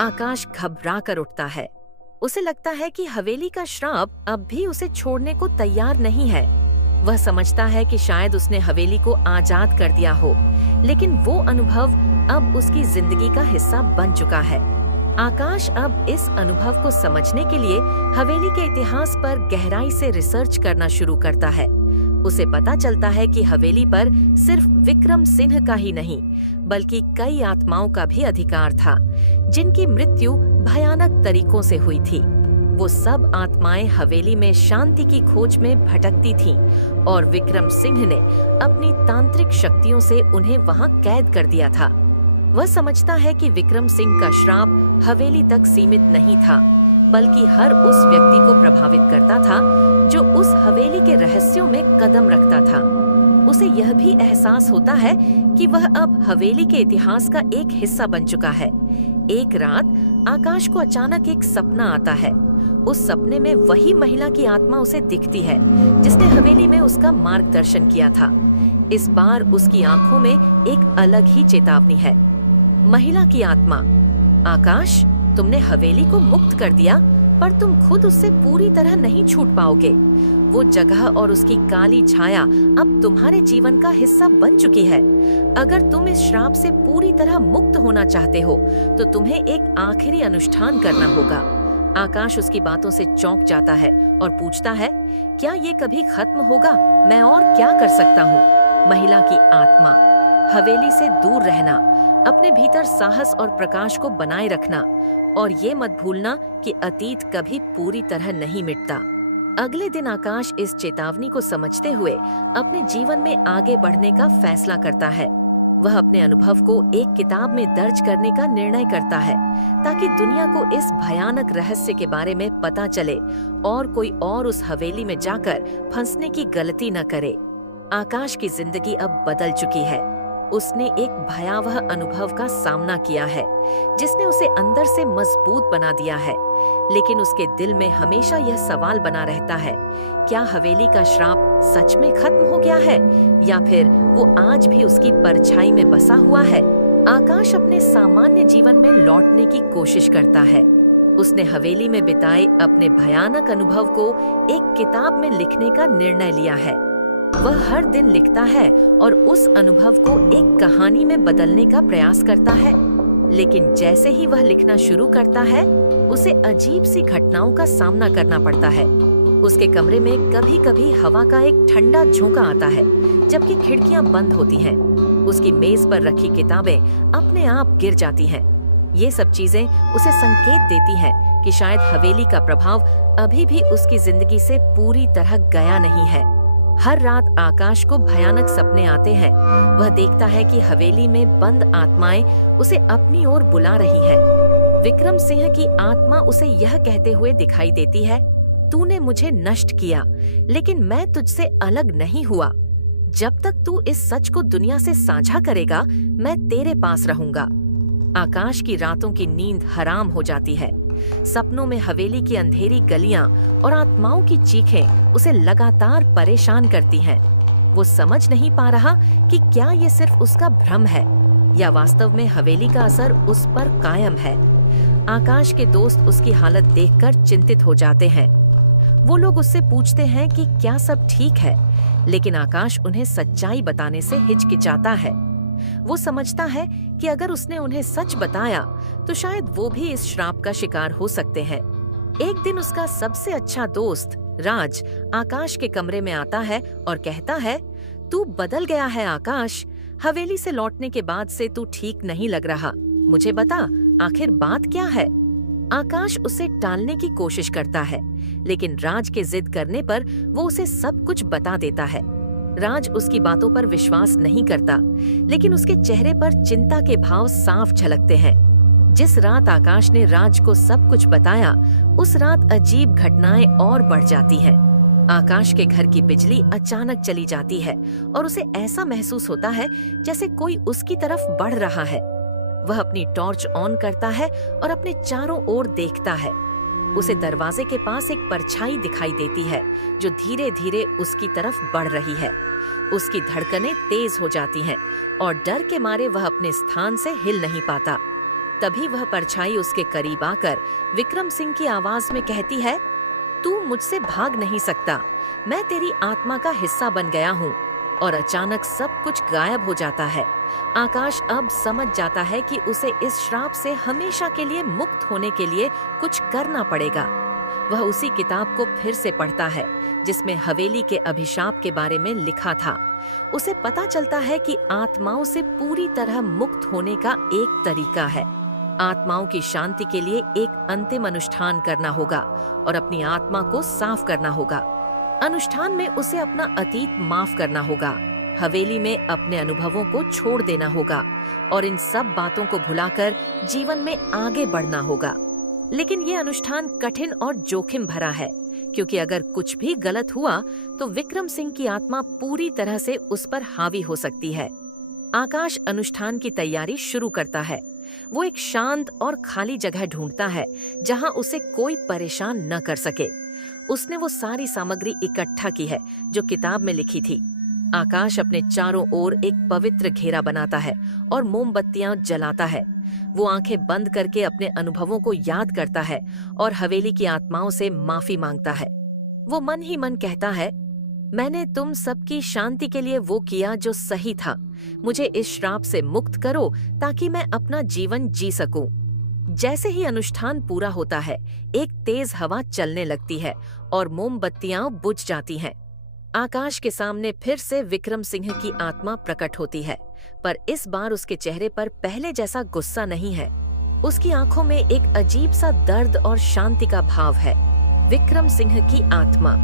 आकाश घबरा कर उठता है। उसे लगता है कि हवेली का श्राप अब भी उसे छोड़ने को तैयार नहीं है। वह समझता है कि शायद उसने हवेली को आजाद कर दिया हो, लेकिन वो अनुभव अब उसकी जिंदगी का हिस्सा बन चुका है। आकाश अब इस अनुभव को समझने के लिए हवेली के इतिहास पर गहराई से रिसर्च करना शुरू करता है। उसे पता चलता है कि हवेली पर सिर्फ विक्रम सिंह का ही नहीं, बल्कि कई आत्माओं का भी अधिकार था, जिनकी मृत्यु भयानक तरीकों से हुई थी। वो सब आत्माएं हवेली में शांति की खोज में भटकती थीं, और विक्रम सिंह ने अपनी तांत्रिक शक्तियों से उन्हें वहां कैद कर दिया था। वह समझता है कि विक्रम सिंह का श्राप हवेली तक सीमित नहीं था, बल्कि हर उस व्यक्ति को प्रभावित करता था जो उस हवेली के रहस्यों में कदम रखता था। उसे यह भी एहसास होता है कि वह अब हवेली के इतिहास का एक हिस्सा बन चुका है। एक रात आकाश को अचानक एक सपना आता है। उस सपने में वही महिला की आत्मा उसे दिखती है, जिसने हवेली में उसका मार्गदर्शन किया था। इस बार उसकी आंखों में एक अलग ही चेतावनी है। महिला की आत्मा: आकाश, तुमने हवेली को मुक्त कर दिया, पर तुम खुद उससे पूरी तरह नहीं छूट पाओगे। वो जगह और उसकी काली छाया अब तुम्हारे जीवन का हिस्सा बन चुकी है। अगर तुम इस श्राप से पूरी तरह मुक्त होना चाहते हो, तो तुम्हें एक आखिरी अनुष्ठान करना होगा। आकाश उसकी बातों से चौंक जाता है और पूछता है, क्या ये कभी खत्म होगा? मैं और क्या कर सकता हूँ? महिला की आत्मा: हवेली से दूर रहना, अपने भीतर साहस और प्रकाश को बनाए रखना, और ये मत भूलना कि अतीत कभी पूरी तरह नहीं मिटता। अगले दिन आकाश इस चेतावनी को समझते हुए अपने जीवन में आगे बढ़ने का फैसला करता है। वह अपने अनुभव को एक किताब में दर्ज करने का निर्णय करता है, ताकि दुनिया को इस भयानक रहस्य के बारे में पता चले और कोई और उस हवेली में जाकर फंसने की गलती न करे। आकाश की जिंदगी अब बदल चुकी है। उसने एक भयावह अनुभव का सामना किया है, जिसने उसे अंदर से मजबूत बना दिया है। लेकिन उसके दिल में हमेशा यह सवाल बना रहता है, क्या हवेली का श्राप सच में खत्म हो गया है, या फिर वो आज भी उसकी परछाई में बसा हुआ है? आकाश अपने सामान्य जीवन में लौटने की कोशिश करता है। उसने हवेली में बिताए अपने भयानक अनुभव को एक किताब में लिखने का निर्णय लिया है। वह हर दिन लिखता है और उस अनुभव को एक कहानी में बदलने का प्रयास करता है। लेकिन जैसे ही वह लिखना शुरू करता है, उसे अजीब सी घटनाओं का सामना करना पड़ता है। उसके कमरे में कभी-कभी हवा का एक ठंडा झोंका आता है, जबकि खिड़कियां बंद होती हैं। उसकी मेज पर रखी किताबें अपने आप गिर जाती हैं। ये सब चीजें उसे संकेत देती हैं कि शायद हवेली का प्रभाव अभी भी उसकी जिंदगी से पूरी तरह गया नहीं है। हर रात आकाश को भयानक सपने आते हैं। वह देखता है कि हवेली में बंद आत्माएं उसे अपनी ओर बुला रही हैं। विक्रम सिंह की आत्मा उसे यह कहते हुए दिखाई देती है, तूने मुझे नष्ट किया, लेकिन मैं तुझसे अलग नहीं हुआ। जब तक तू इस सच को दुनिया से साझा करेगा, मैं तेरे पास रहूंगा। आकाश की रातों की नींद हराम हो जाती है। सपनों में हवेली की अंधेरी गलियां और आत्माओं की चीखें उसे लगातार परेशान करती हैं। वो समझ नहीं पा रहा कि क्या ये सिर्फ उसका भ्रम है, या वास्तव में हवेली का असर उस पर कायम है। आकाश के दोस्त उसकी हालत देखकर चिंतित हो जाते हैं। वो लोग उससे पूछते हैं कि क्या सब ठीक है, लेकिन आकाश उन्हें सच्चाई बताने से हिचकिचाता है। वो समझता है कि अगर उसने उन्हें सच बताया, तो शायद वो भी इस श्राप का शिकार हो सकते हैं। एक दिन उसका सबसे अच्छा दोस्त राज आकाश के कमरे में आता है और कहता है, तू बदल गया है आकाश। हवेली से लौटने के बाद से तू ठीक नहीं लग रहा। मुझे बता, आखिर बात क्या है? आकाश उसे टालने की कोशिश करता है, लेकिन राज के जिद करने पर वो उसे सब कुछ बता देता है। राज उसकी बातों पर विश्वास नहीं करता, लेकिन उसके चेहरे पर चिंता के भाव साफ झलकते हैं। जिस रात आकाश ने राज को सब कुछ बताया, उस रात अजीब घटनाएं और बढ़ जाती हैं। आकाश के घर की बिजली अचानक चली जाती है और उसे ऐसा महसूस होता है जैसे कोई उसकी तरफ बढ़ रहा है। वह अपनी टॉर्च ऑन करता है और अपने चारों ओर देखता है। उसे दरवाजे के पास एक परछाई दिखाई देती है, जो धीरे धीरे उसकी तरफ बढ़ रही है। उसकी धड़कनें तेज हो जाती हैं और डर के मारे वह अपने स्थान से हिल नहीं पाता। तभी वह परछाई उसके करीब आकर विक्रम सिंह की आवाज में कहती है, तू मुझसे भाग नहीं सकता, मैं तेरी आत्मा का हिस्सा बन गया हूँ। और अचानक सब कुछ गायब हो जाता है। आकाश अब समझ जाता है कि उसे इस श्राप से हमेशा के लिए मुक्त होने के लिए कुछ करना पड़ेगा। वह उसी किताब को फिर से पढ़ता है जिसमें हवेली के अभिशाप के बारे में लिखा था। उसे पता चलता है कि आत्माओं से पूरी तरह मुक्त होने का एक तरीका है। आत्माओं की शांति के लिए एक अंतिम अनुष्ठान करना होगा और अपनी आत्मा को साफ करना होगा। अनुष्ठान में उसे अपना अतीत माफ करना होगा, हवेली में अपने अनुभवों को छोड़ देना होगा और इन सब बातों को भुलाकर जीवन में आगे बढ़ना होगा। लेकिन ये अनुष्ठान कठिन और जोखिम भरा है, क्योंकि अगर कुछ भी गलत हुआ तो विक्रम सिंह की आत्मा पूरी तरह से उस पर हावी हो सकती है। आकाश अनुष्ठान की तैयारी शुरू करता है। वो एक शांत और खाली जगह ढूंढता है जहां उसे कोई परेशान न कर सके। उसने वो सारी सामग्री इकट्ठा की है जो किताब में लिखी थी। आकाश अपने चारों ओर एक पवित्र घेरा बनाता है और मोमबत्तियां जलाता है। वो आंखें बंद करके अपने अनुभवों को याद करता है और हवेली की आत्माओं से माफी मांगता है। वो मन ही मन कहता है, मैंने तुम सबकी शांति के लिए वो किया जो सही था। मुझे इस श्राप से मुक्त करो ताकि मैं अपना जीवन जी सकूं। जैसे ही अनुष्ठान पूरा होता है, एक तेज हवा चलने लगती है और मोमबत्तियां बुझ जाती हैं। आकाश के सामने फिर से विक्रम सिंह की आत्मा प्रकट होती है, पर इस बार उसके चेहरे पर पहले जैसा गुस्सा नहीं है। उसकी आंखों में एक अजीब सा दर्द और शांति का भाव है। विक्रम सिंह की आत्मा,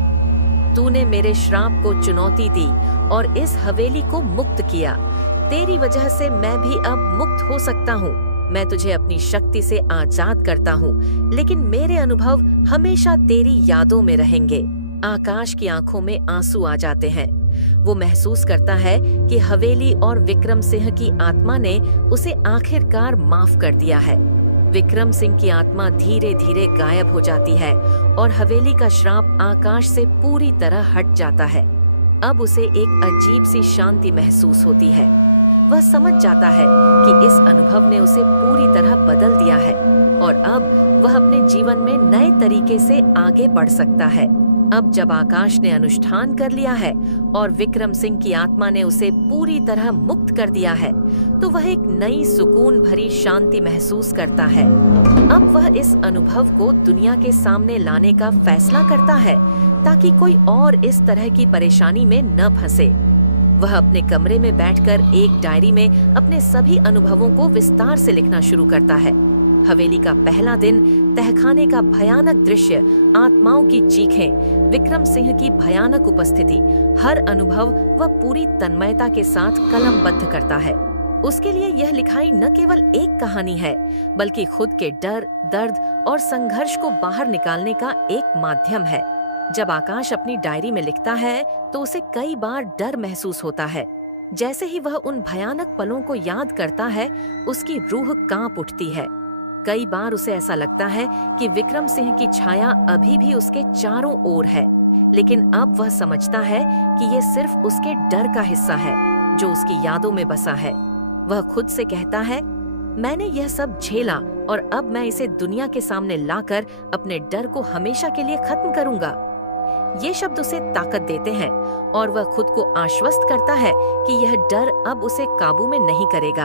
तूने मेरे श्राप को चुनौती दी और इस हवेली को मुक्त किया। तेरी वजह से मैं भी अब मुक्त हो सकता हूँ। मैं तुझे अपनी शक्ति से आजाद करता हूँ, लेकिन मेरे अनुभव हमेशा तेरी यादों में रहेंगे। आकाश की आंखों में आंसू आ जाते हैं। वो महसूस करता है कि हवेली और विक्रम सिंह की आत्मा ने उसे आखिरकार माफ कर दिया है। विक्रम सिंह की आत्मा धीरे धीरे गायब हो जाती है और हवेली का श्राप आकाश से पूरी तरह हट जाता है। अब उसे एक अजीब सी शांति महसूस होती है। वह समझ जाता है कि इस अनुभव ने उसे पूरी तरह बदल दिया है और अब वह अपने जीवन में नए तरीके से आगे बढ़ सकता है। अब जब आकाश ने अनुष्ठान कर लिया है और विक्रम सिंह की आत्मा ने उसे पूरी तरह मुक्त कर दिया है, तो वह एक नई सुकून भरी शांति महसूस करता है। अब वह इस अनुभव को दुनिया के सामने लाने का फैसला करता है ताकि कोई और इस तरह की परेशानी में न फंसे। वह अपने कमरे में बैठकर एक डायरी में अपने सभी अनुभवों को विस्तार से लिखना शुरू करता है। हवेली का पहला दिन, तहखाने का भयानक दृश्य, आत्माओं की चीखें, विक्रम सिंह की भयानक उपस्थिति, हर अनुभव वह पूरी तन्मयता के साथ कलमबद्ध करता है। उसके लिए यह लिखाई न केवल एक कहानी है, बल्कि खुद के डर, दर्द और संघर्ष को बाहर निकालने का एक माध्यम है। जब आकाश अपनी डायरी में लिखता है तो उसे कई बार डर महसूस होता है। जैसे ही वह उन भयानक पलों को याद करता है, उसकी रूह कांप उठती है। कई बार उसे ऐसा लगता है कि विक्रम सिंह की छाया अभी भी उसके चारों ओर है, लेकिन अब वह समझता है कि ये सिर्फ उसके डर का हिस्सा है जो उसकी यादों में बसा है। वह खुद से कहता है, मैंने यह सब झेला और अब मैं इसे दुनिया के सामने लाकर अपने डर को हमेशा के लिए खत्म करूंगा। ये शब्द उसे ताकत देते हैं और वह खुद को आश्वस्त करता है कि यह डर अब उसे काबू में नहीं करेगा।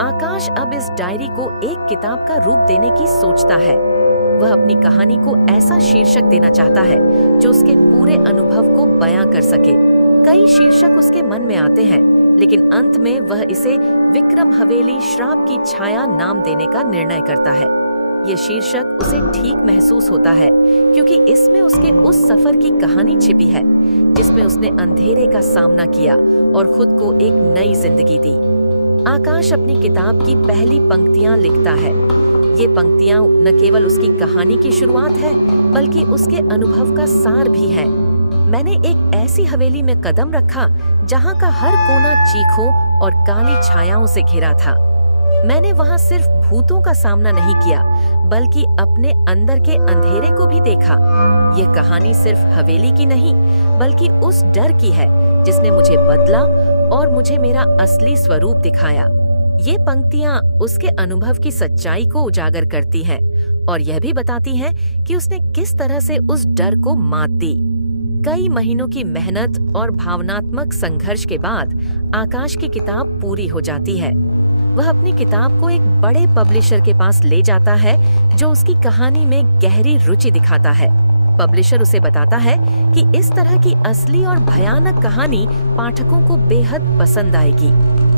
आकाश अब इस डायरी को एक किताब का रूप देने की सोचता है। वह अपनी कहानी को ऐसा शीर्षक देना चाहता है जो उसके पूरे अनुभव को बयां कर सके। कई शीर्षक उसके मन में आते हैं, लेकिन अंत में वह इसे विक्रम हवेली श्राप की छाया नाम देने का निर्णय करता है। ये शीर्षक उसे ठीक महसूस होता है क्योंकि इसमें उसके उस सफर की कहानी छिपी है जिसमें उसने अंधेरे का सामना किया और खुद को एक नई जिंदगी दी। आकाश अपनी किताब की पहली पंक्तियां लिखता है। ये पंक्तियां न केवल उसकी कहानी की शुरुआत है, बल्कि उसके अनुभव का सार भी है। मैंने एक ऐसी हवेली में कदम रखा जहां का हर कोना चीखों और काली छायाओं से घिरा था। मैंने वहां सिर्फ भूतों का सामना नहीं किया, बल्कि अपने अंदर के अंधेरे को भी देखा। यह कहानी सिर्फ हवेली की नहीं, बल्कि उस डर की है जिसने मुझे बदला और मुझे मेरा असली स्वरूप दिखाया। ये पंक्तियां उसके अनुभव की सच्चाई को उजागर करती हैं और यह भी बताती हैं कि उसने किस तरह से उस डर को मात दी। कई महीनों की मेहनत और भावनात्मक संघर्ष के बाद आकाश की किताब पूरी हो जाती है। वह अपनी किताब को एक बड़े पब्लिशर के पास ले जाता है जो उसकी कहानी में गहरी रुचि दिखाता है। पब्लिशर उसे बताता है कि इस तरह की असली और भयानक कहानी पाठकों को बेहद पसंद आएगी।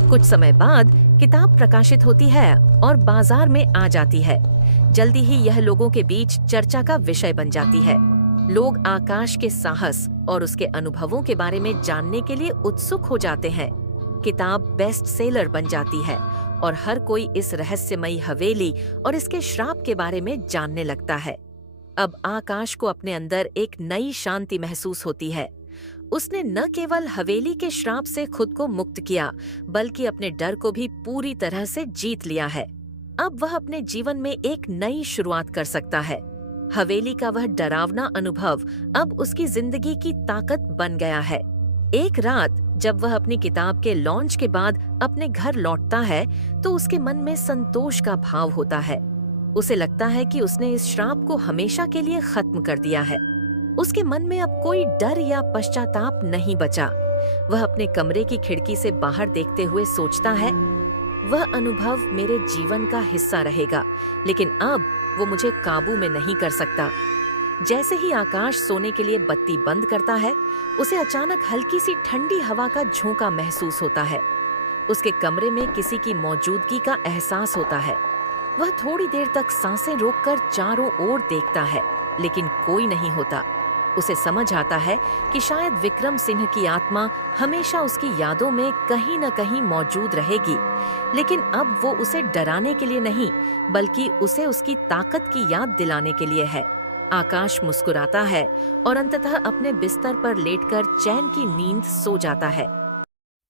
कुछ समय बाद किताब प्रकाशित होती है और बाजार में आ जाती है। जल्दी ही यह लोगों के बीच चर्चा का विषय बन जाती है। लोग आकाश के साहस और उसके अनुभवों के बारे में जानने के लिए उत्सुक हो जाते हैं। किताब बेस्ट सेलर बन जाती है और हर कोई इस रहस्यमयी हवेली और इसके श्राप के बारे में जानने लगता है। अब आकाश को अपने अंदर एक नई शांति महसूस होती है। उसने न केवल हवेली के श्राप से खुद को मुक्त किया, बल्कि अपने डर को भी पूरी तरह से जीत लिया है। अब वह अपने जीवन में एक नई शुरुआत कर सकता है। हवेली का वह डरावना अनुभव अब उसकी जिंदगी की ताकत बन गया है। एक रात जब वह अपनी किताब के लॉन्च के बाद अपने घर लौटता है तो उसके मन में संतोष का भाव होता है। उसे लगता है कि उसने इस श्राप को हमेशा के लिए खत्म कर दिया है। उसके मन में अब कोई डर या पश्चाताप नहीं बचा। वह अपने कमरे की खिड़की से बाहर देखते हुए सोचता है, वह अनुभव मेरे जीवन का हिस्सा रहेगा, लेकिन अब वो मुझे काबू में नहीं कर सकता। जैसे ही आकाश सोने के लिए बत्ती बंद करता है, उसे अचानक हल्की सी ठंडी हवा का झोंका महसूस होता है। उसके कमरे में किसी की मौजूदगी का एहसास होता है। वह थोड़ी देर तक सांसें रोककर चारों ओर देखता है, लेकिन कोई नहीं होता। उसे समझ आता है कि शायद विक्रम सिंह की आत्मा हमेशा उसकी यादों में कहीं न कहीं मौजूद रहेगी, लेकिन अब वो उसे डराने के लिए नहीं, बल्कि उसे उसकी ताकत की याद दिलाने के लिए है। आकाश मुस्कुराता है और अंततः अपने बिस्तर पर लेटकर चैन की नींद सो जाता है।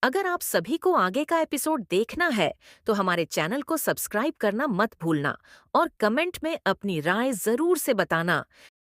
अगर आप सभी को आगे का एपिसोड देखना है तो हमारे चैनल को सब्सक्राइब करना मत भूलना और कमेंट में अपनी राय जरूर से बताना